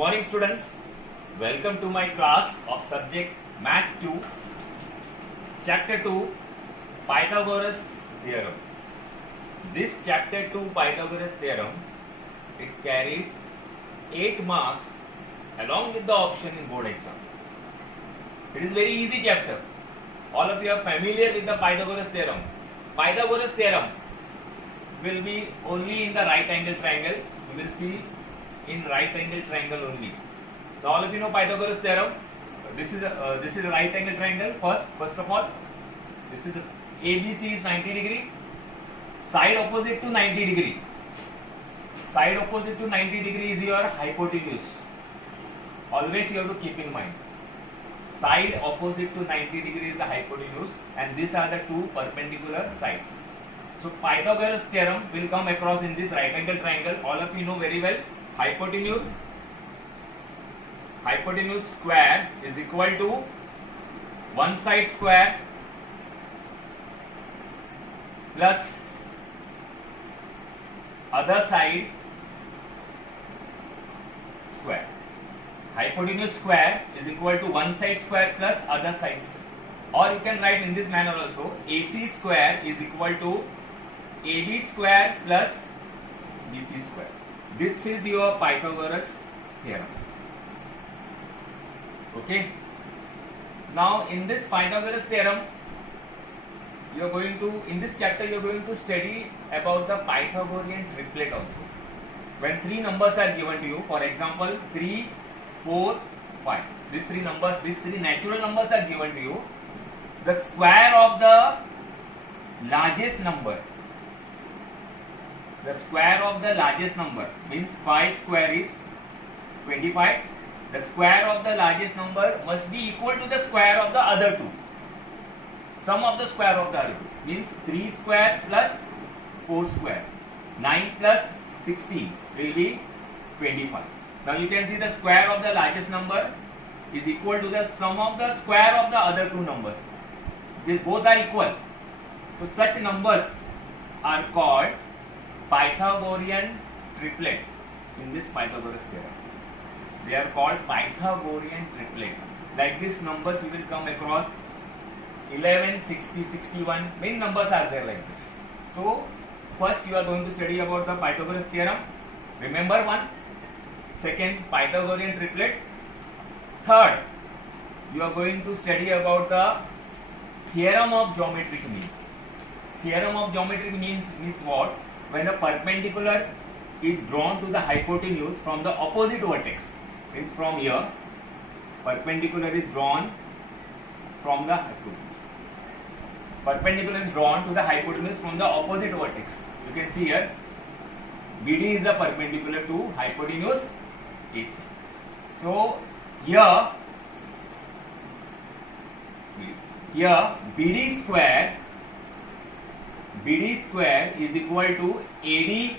morning students, welcome to my class of subjects Maths 2, Chapter 2, Pythagoras Theorem. This Chapter 2 Pythagoras Theorem, it carries 8 marks along with the option in board exam. It is very easy chapter. All of you are familiar with the Pythagoras Theorem. Pythagoras Theorem will be only in the right angle triangle. You will see in right angle triangle only. Now all of you know Pythagoras theorem. This is a right angle triangle. First of all, this is ABC is 90 degree. Side opposite to 90 degree. Side opposite to 90 degree is your hypotenuse. Always you have to keep in mind. Side opposite to 90 degree is the hypotenuse, and these are the two perpendicular sides. So Pythagoras theorem will come across in this right angle triangle. All of you know very well. Hypotenuse square is equal to one side square plus other side square. Hypotenuse square is equal to one side square plus other side square. Or you can write in this manner also. AC square is equal to AB square plus BC square. This is your Pythagoras theorem. Okay. Now in this Pythagoras theorem, in this chapter you are going to study about the Pythagorean triplet also. When three numbers are given to you, for example 3, 4, 5. These three natural numbers are given to you. The square of the largest number. The square of the largest number means 5 square is 25. The square of the largest number must be equal to the square of the other two. Sum of the square of the other two means 3 square plus 4 square. 9 plus 16 will be 25. Now you can see the square of the largest number is equal to the sum of the square of the other two numbers. These both are equal. So such numbers are called Pythagorean triplet in this Pythagoras theorem. They are called Pythagorean triplet. Like these numbers you will come across 11, 60, 61. Many numbers are there like this. So first you are going to study about the Pythagoras theorem. Remember one. Second, Pythagorean triplet. Third, you are going to study about the theorem of geometric mean. Theorem of geometric means what? When a perpendicular is drawn to the hypotenuse from the opposite vertex, means from here, perpendicular is drawn from the hypotenuse. Perpendicular is drawn to the hypotenuse from the opposite vertex. You can see here, BD is the perpendicular to hypotenuse AC. So here BD square is equal to AD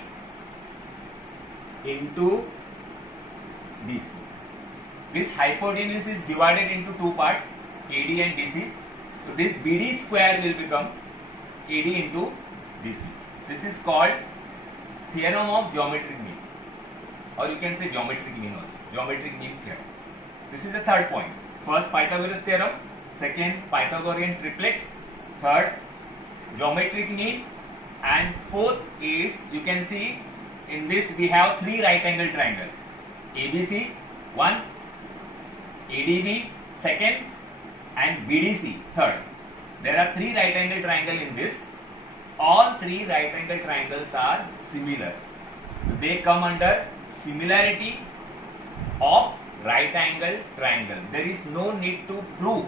into DC. This hypotenuse is divided into two parts, AD and DC. So this BD square will become AD into DC. This is called theorem of geometric mean, or you can say geometric mean also. Geometric mean theorem. This is the third point. First, Pythagoras theorem. Second, Pythagorean triplet. Third, geometric mean. And fourth is, you can see in this we have three right angle triangle. ABC 1, ADB second, and BDC third. There are three right angle triangle in this. All three right angle triangles are similar. So they come under similarity of right angle triangle. There is no need to prove.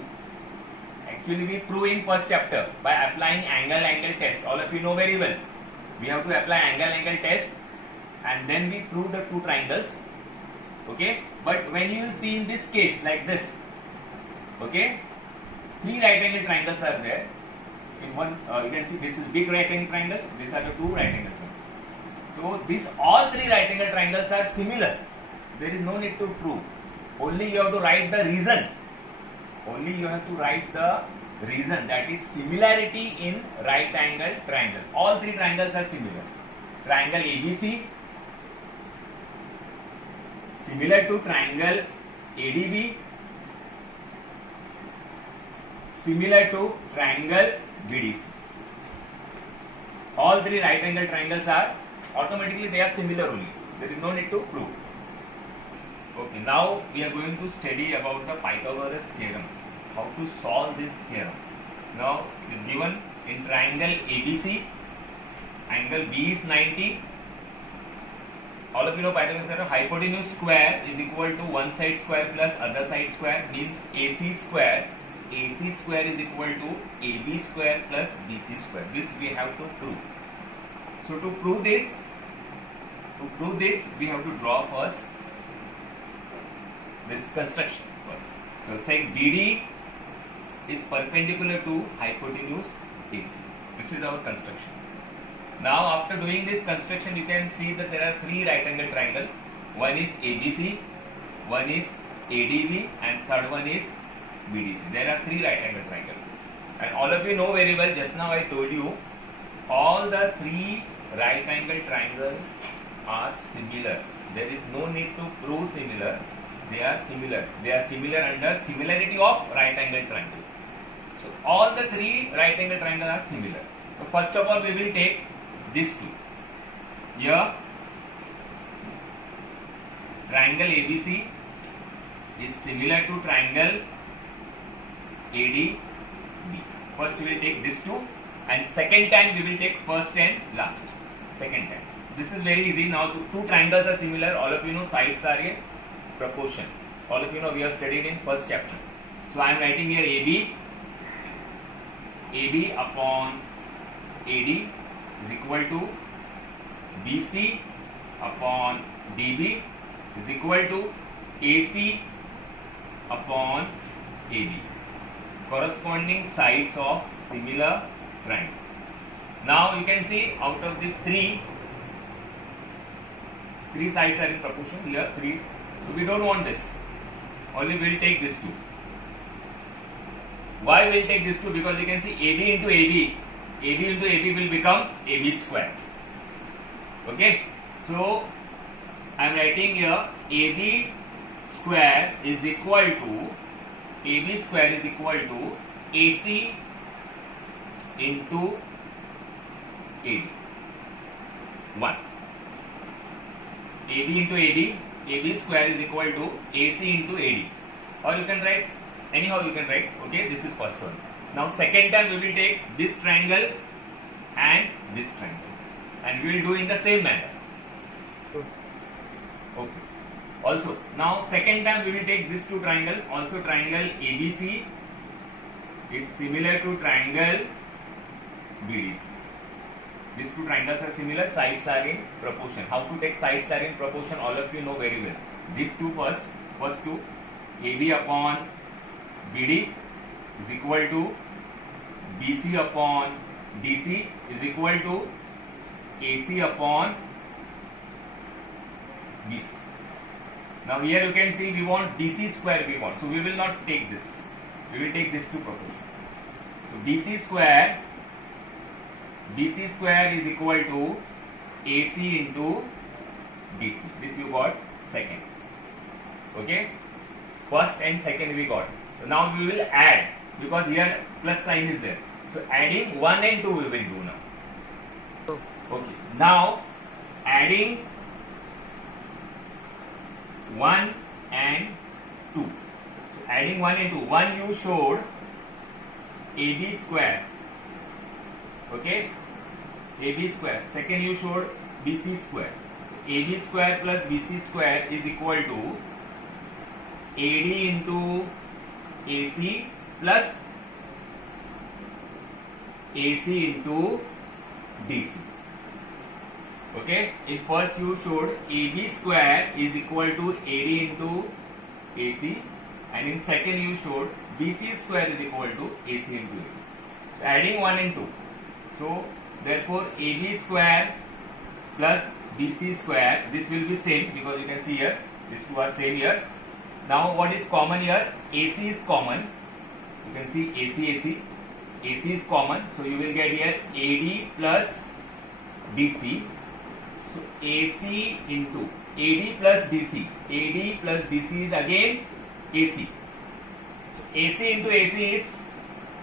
Actually we prove in first chapter by applying angle test. All of you know very well. We have to apply angle test and then we prove the two triangles. Okay. But when you see in this case like this, okay, three right angle triangles are there. In one, you can see this is big right angle triangle. These are the two right angle triangles. So these all three right angle triangles are similar. There is no need to prove. Only you have to write the reason. That is similarity in right angle triangle. All three triangles are similar. Triangle ABC similar to triangle ADB, similar to triangle BDC. All three right angle triangles are automatically they are similar only. There is no need to prove. Okay, now we are going to study about the Pythagoras theorem. How to solve this theorem. Now it is given in triangle ABC, angle B is 90. All of you know Pythagoras theorem, hypotenuse square is equal to one side square plus other side square, means AC square. AC square is equal to AB square plus BC square. This we have to prove. So to prove this we have to draw first this construction first. So say BD is perpendicular to hypotenuse AC. This is our construction. Now after doing this construction, you can see that there are three right angle triangles. One is ABC, one is ADB, and third one is BDC. There are three right angle triangles. And all of you know very well, just now I told you, all the three right angle triangles are similar. There is no need to prove similar. They are similar. They are similar under similarity of right angle triangle. So all the three right angle triangles are similar. So first of all, we will take these two. Here, triangle ABC is similar to triangle ADB. First we will take these two, and second time we will take first and last. Second time. This is very easy. Now two triangles are similar. All of you know sides are in proportion. All of you know we have studied in first chapter. So I am writing here AB upon AD is equal to BC upon DB is equal to AC upon AD. Corresponding sides of similar triangle. Now you can see out of these three sides are in proportion. Here three. So we don't want this. Only we will take this two. Why we will take this two? Because you can see AB into AB will become AB square. Okay. So I am writing here AB square is equal to AC into AD. 1. AB into AB square is equal to AC into AD. Or you can write, anyhow you can write, okay, this is first one. Now second time we will take this triangle and this triangle. And we will do in the same manner. Okay. Also, now second time we will take this two triangle. Also triangle ABC is similar to triangle BDC. These two triangles are similar, sides are in proportion. How to take sides are in proportion, all of you know very well. These two first two, AB upon BD is equal to BC upon DC is equal to AC upon BC. Now here you can see we want DC square we want. So we will not take this. We will take this to proportion. So BC square is equal to AC into DC. This you got second. Okay. First and second we got. So now we will add, because here plus sign is there. So adding 1 and 2 we will do now. Okay. Now adding 1 and 2. So adding 1 and 2. 1 you showed AB square. Okay. AB square. Second you showed BC square. AB square plus BC square is equal to AD into AC plus AC into DC. Okay. In first you showed AB square is equal to AD into AC, and in second you showed BC square is equal to AC into AD. So adding 1 and 2. So therefore AB square plus BC square, this will be same, because you can see here these two are same here. Now what is common here? AC is common. You can see AC is common. So you will get here AD plus BC. So AC into AD plus DC. AD plus DC is again AC. So AC into AC is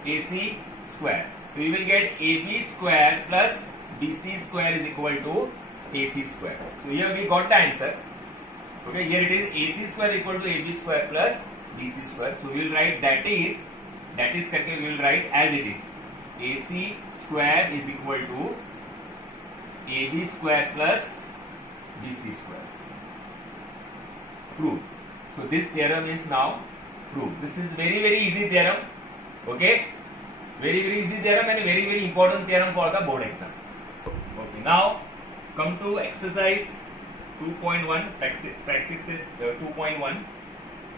AC square. So you will get AB square plus BC square is equal to AC square. So here we got the answer. Okay, here it is AC square equal to AB square plus BC square. So we will write that is correct. We will write as it is. AC square is equal to AB square plus BC square. Proved. So this theorem is now proved. This is very easy theorem. Okay, very easy theorem and a very important theorem for the board exam. Okay, now come to exercise 2.1, practice 2.1.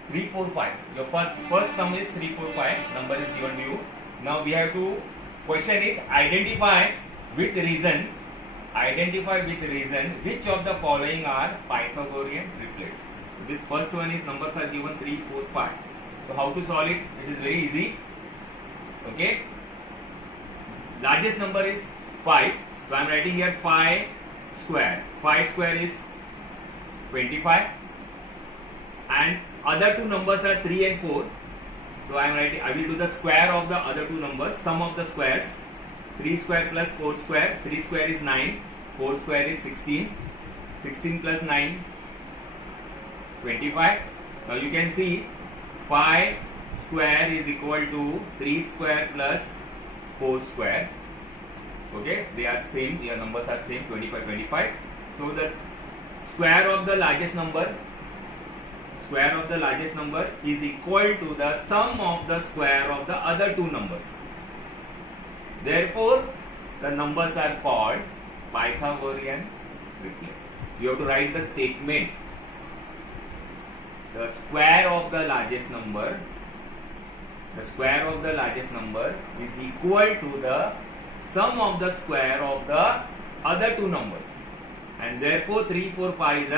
3, 4, 5. Your first sum is 3, 4, 5. Number is given to you. Now we have to, question is identify with reason which of the following are Pythagorean triplet. This first one is numbers are given 3, 4, 5. So how to solve it? It is very easy. Okay. Largest number is 5. So I am writing here 5 square. 5 square is 25. And other two numbers are 3 and 4. So I will do the square of the other two numbers, sum of the squares. 3 square plus 4 square. 3 square is 9. 4 square is 16. 16 plus 9, 25. Now you can see 5 square is equal to 3 square plus 4 square. Okay, they are same, their numbers are same, 25, 25. So the square of the largest number is equal to the sum of the square of the other two numbers. Therefore, the numbers are called Pythagorean triplet. You have to write the statement. The square of the largest number is equal to the sum of the square of the other two numbers. And therefore, 3, 4, 5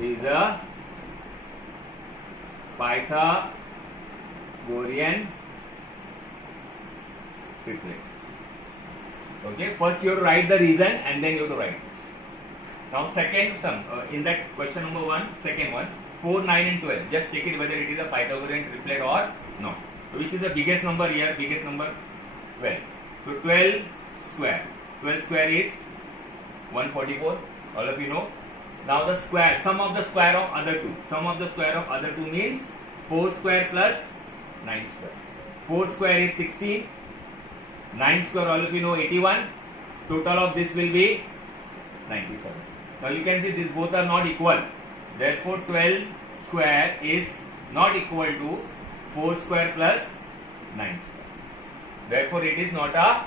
is a Pythagorean triplet. Okay, first you have to write the reason and then you have to write this. Now second sum, in that question number 1, second one, 4, 9 and 12. Just check it whether it is a Pythagorean triplet or not. So which is the biggest number here? Biggest number 12. So 12 square. 12 square is 144. All of you know. Now the square, sum of the square of other two. Sum of the square of other two means 4 square plus 9 square. 4 square is 16. 9 square, all of you know, 81. Total of this will be 97. Now you can see these both are not equal. Therefore 12 square is not equal to 4 square plus 9 square. Therefore it is not a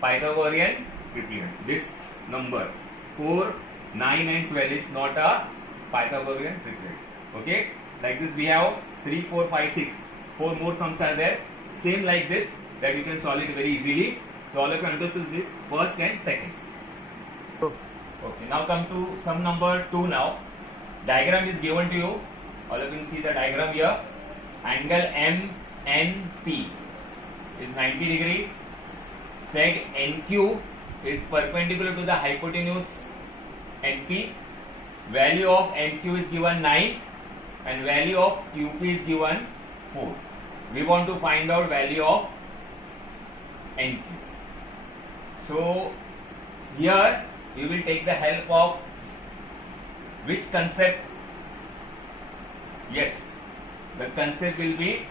Pythagorean triplet. This number 4, 9 and 12 is not a Pythagorean triplet. Okay, like this we have 3, 4, 5, 6. 4 more sums are there. Same like this, that you can solve it very easily. So all of you understood this first and second. Okay, now come to sum number 2 now. Diagram is given to you. All of you see the diagram here. Angle MNP is 90 degree. Seg NQ is perpendicular to the hypotenuse NP. Value of NQ is given 9 and value of QP is given 4. We want to find out value of NQ. So here you will take the help of which concept? Yes, the concept will be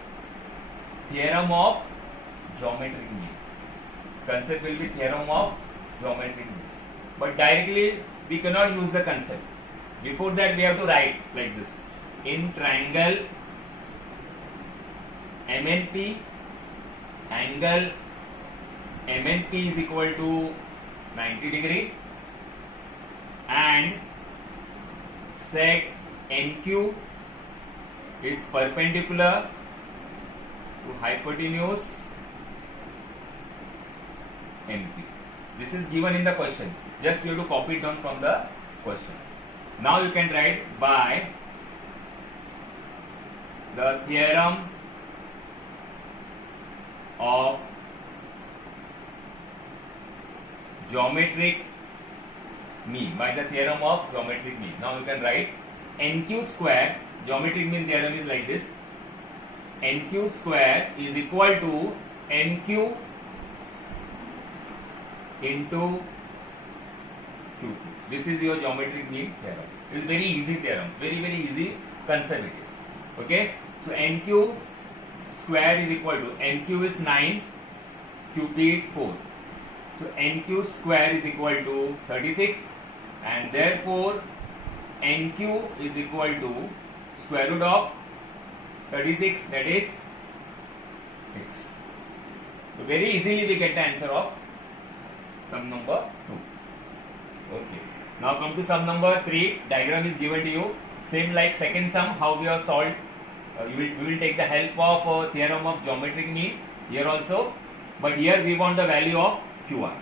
theorem of geometric mean. Concept will be theorem of geometric mean. But directly we cannot use the concept. Before that we have to write like this. In triangle MNP, angle MNP is equal to 90 degree and seg NQ is perpendicular to hypotenuse NP. This is given in the question. Just you have to copy it down from the question. Now you can write by the theorem of geometric mean, by the theorem of geometric mean. Now you can write NQ square, geometric mean theorem is like this, NQ square is equal to NQ into Q2. This is your geometric mean theorem. It is very easy theorem, very easy concept it is. Okay, so NQ square is equal to, NQ is 9, QP is 4. So NQ square is equal to 36, and therefore NQ is equal to square root of 36, that is 6. So very easily we get the answer of sum number 2. Okay. Now come to sum number 3. Diagram is given to you. Same like second sum, how we have solved. We will take the help of theorem of geometric mean here also. But here we want the value of QR.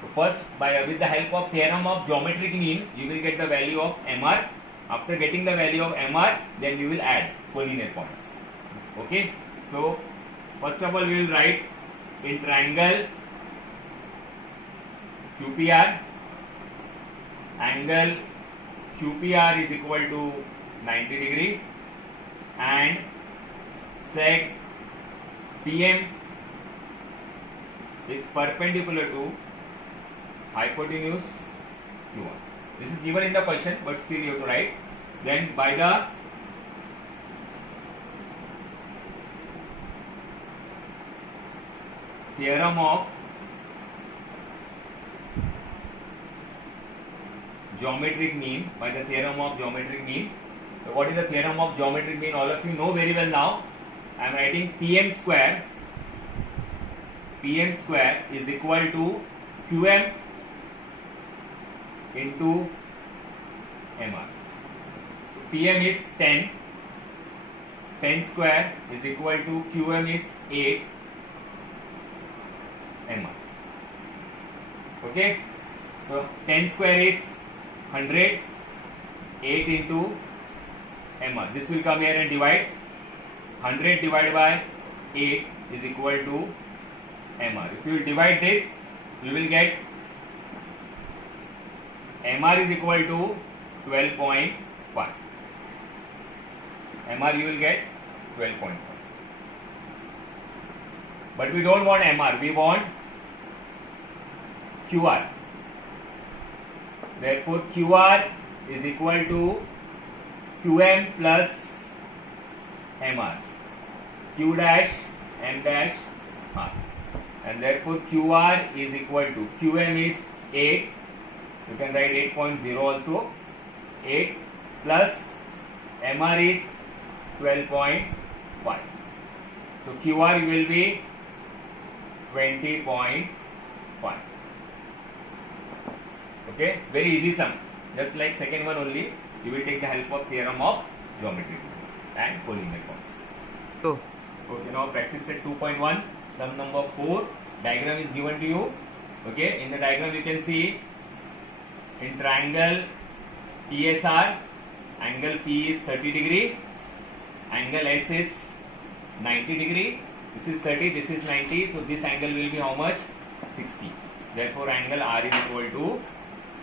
So first, with the help of theorem of geometric mean, you will get the value of MR. After getting the value of MR, then you will add collinear points. Okay. So first of all, we will write in triangle QPR, angle QPR is equal to 90 degree, and seg PM is perpendicular to hypotenuse Q1. This is given in the question, but still you have to write. Then by the theorem of geometric mean, what is the theorem of geometric mean? All of you know very well now. I am writing PM square is equal to QM into MR. So PM is 10 square is equal to QM is 8 MR. Okay, so 10 square is 100, 8 into MR. This will come here and divide. 100 divided by 8 is equal to MR. If you will divide this, you will get MR is equal to 12.5. MR you will get 12.5. But we don't want MR, we want QR. Therefore QR is equal to QM plus MR. Q dash M dash R. And therefore QR is equal to, QM is 8. You can write 8.0 also. 8 plus MR is 12.5. So QR will be 20.5. Okay, very easy sum. Just like second one only, you will take the help of theorem of geometry and collinear points. So, okay, now practice set 2.1, sum number 4. Diagram is given to you. Okay, in the diagram you can see in triangle PSR, angle P is 30 degree, angle S is 90 degree. This is 30, this is 90. So this angle will be how much? 60. Therefore angle R is equal to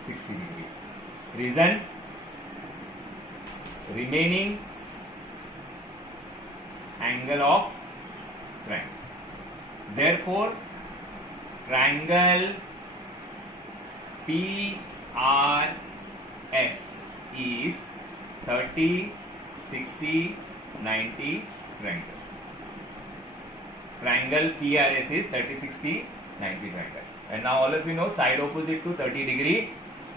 60 degree. Reason: remaining angle of triangle. Therefore triangle PRS is 30, 60, 90 triangle. Triangle PRS is 30, 60, 90 triangle. And now all of you know side opposite to 30 degree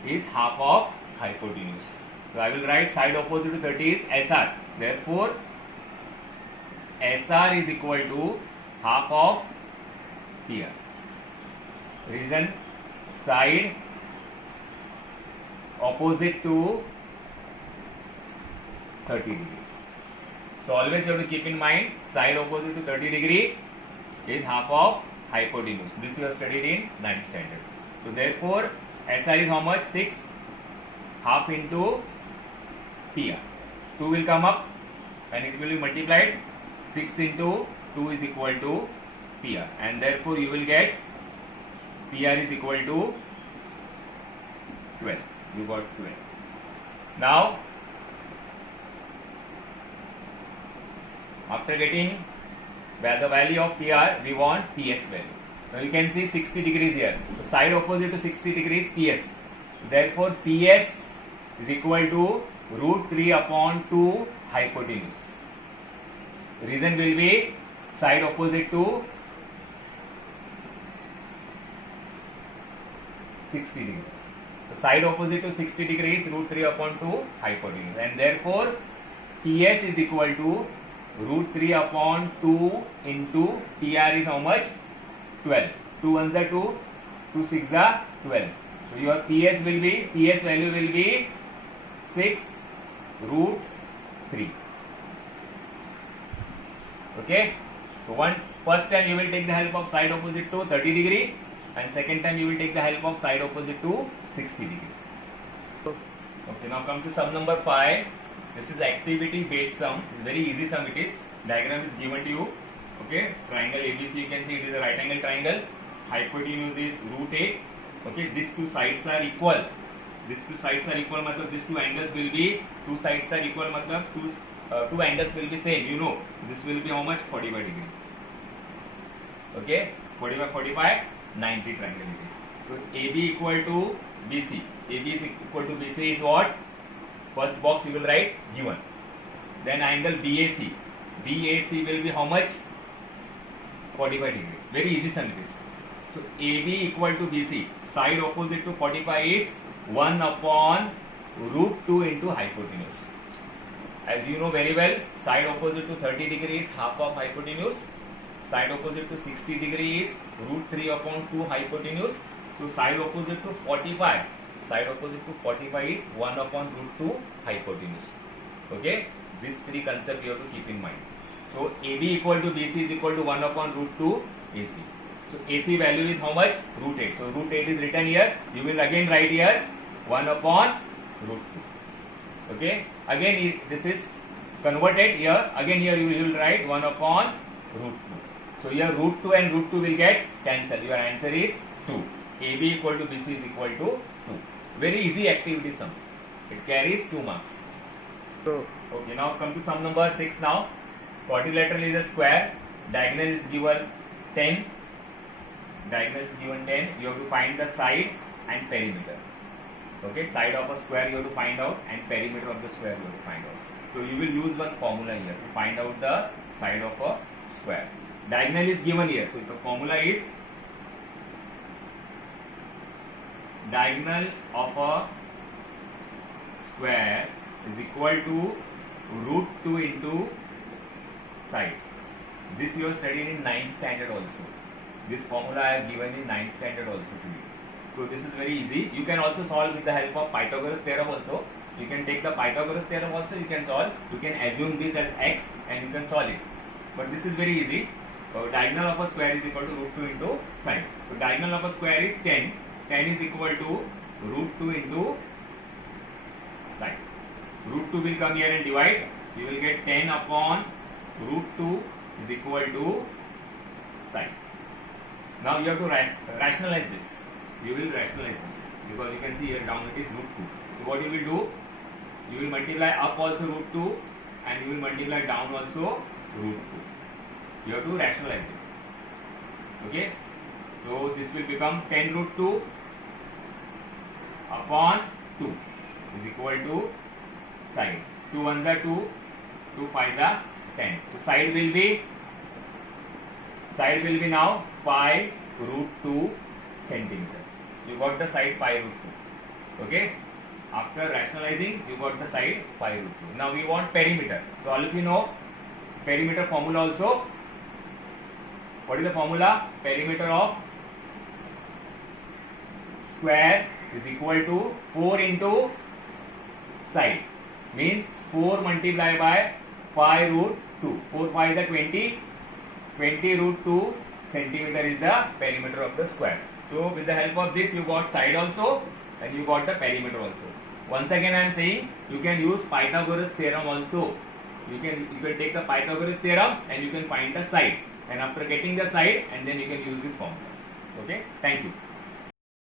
is half of hypotenuse. So I will write side opposite to 30 is SR. Therefore SR is equal to half of PR. Reason: side opposite to 30 degree. So always you have to keep in mind side opposite to 30 degree is half of hypotenuse. This you have studied in 9th standard. So therefore SR is how much? 6. Half into PR. 2 will come up and it will be multiplied. 6 into 2 is equal to PR, and therefore you will get PR is equal to 12. You got 12. Now, after getting the value of PR, we want PS value. Now you can see 60 degrees here. So side opposite to 60 degrees PS. Therefore, PS is equal to root 3 upon 2 hypotenuse. Reason will be side opposite to 60 degrees. So side opposite to 60 degrees root 3 upon 2 hypotenuse, and therefore PS is equal to root 3 upon 2 into PR is how much? 12. 2 ones are 2, 2 6 are 12. So your PS value will be 6 root 3. Okay. So first time you will take the help of side opposite to 30 degree, and second time you will take the help of side opposite to 60 degree. Okay, now come to sum number 5. This is activity based sum. It's very easy sum it is. Diagram is given to you. Okay, triangle ABC, you can see it is a right angle triangle. Hypotenuse is root 8. Okay, these two sides are equal. These two sides are equal, matlab these two angles will be, two sides are equal, matlab two angles will be same. You know, this will be how much? 45 degree. Okay, 45, 90 triangle it is. So AB equal to BC. AB is equal to BC is what? First box you will write given. Then angle BAC. BAC will be how much? 45 degree. Very easy sum it is. So AB equal to BC. Side opposite to 45 is 1 upon root 2 into hypotenuse. As you know very well, side opposite to 30 degree is half of hypotenuse. Side opposite to 60 degree is root 3 upon 2 hypotenuse. So side opposite to 45. Side opposite to 45 is 1 upon root 2 hypotenuse. Okay, these three concepts you have to keep in mind. So AB equal to BC is equal to 1 upon root 2 AC. So AC value is how much? Root 8. So root 8 is written here. You will again write here 1 upon root 2. Okay, again this is converted here. Again here you will write 1 upon root 2. So here root 2 and root 2 will get cancelled. Your answer is 2. AB equal to BC is equal to 2. Very easy activity sum. It carries 2 marks. Okay, now come to sum number 6 now. Quadrilateral is a square. Diagonal is given 10. Diagonal is given 10. You have to find the side and perimeter. Okay, side of a square you have to find out, and perimeter of the square you have to find out. So you will use one formula here to find out the side of a square. Diagonal is given here. So the formula is diagonal of a square is equal to root 2 into side. This you have studied in 9th standard also. This formula I have given in 9th standard also to you. So this is very easy. You can also solve with the help of Pythagoras theorem also. You can take the Pythagoras theorem also, you can solve. You can assume this as x and you can solve it. But this is very easy. Diagonal of a square is equal to root 2 into side. So diagonal of a square is 10. 10 is equal to root 2 into side. Root 2 will come here and divide. You will get 10 upon root 2 is equal to side. Now you have to rationalize this. You will rationalize this because you can see here down it is root 2. So what you will do? You will multiply up also root 2 and you will multiply down also root 2. You have to rationalize it. Okay. So this will become 10 root 2 upon 2 is equal to side. 2 ones are 2, 2 5s are 10. So side will be now 5 root 2 centimeter. You got the side 5 root 2. Okay. After rationalizing, you got the side 5 root 2. Now we want perimeter. So all of you know perimeter formula also. What is the formula? Perimeter of square is equal to 4 into side. Means 4 multiplied by 5 root 2. 4 5 is 20. 20 root 2 centimeter is the perimeter of the square. So with the help of this you got side also and you got the perimeter also. Once again I am saying you can use Pythagoras theorem also. You can take the Pythagoras theorem and you can find the side. And after getting the side and then you can use this formula. Okay. Thank you.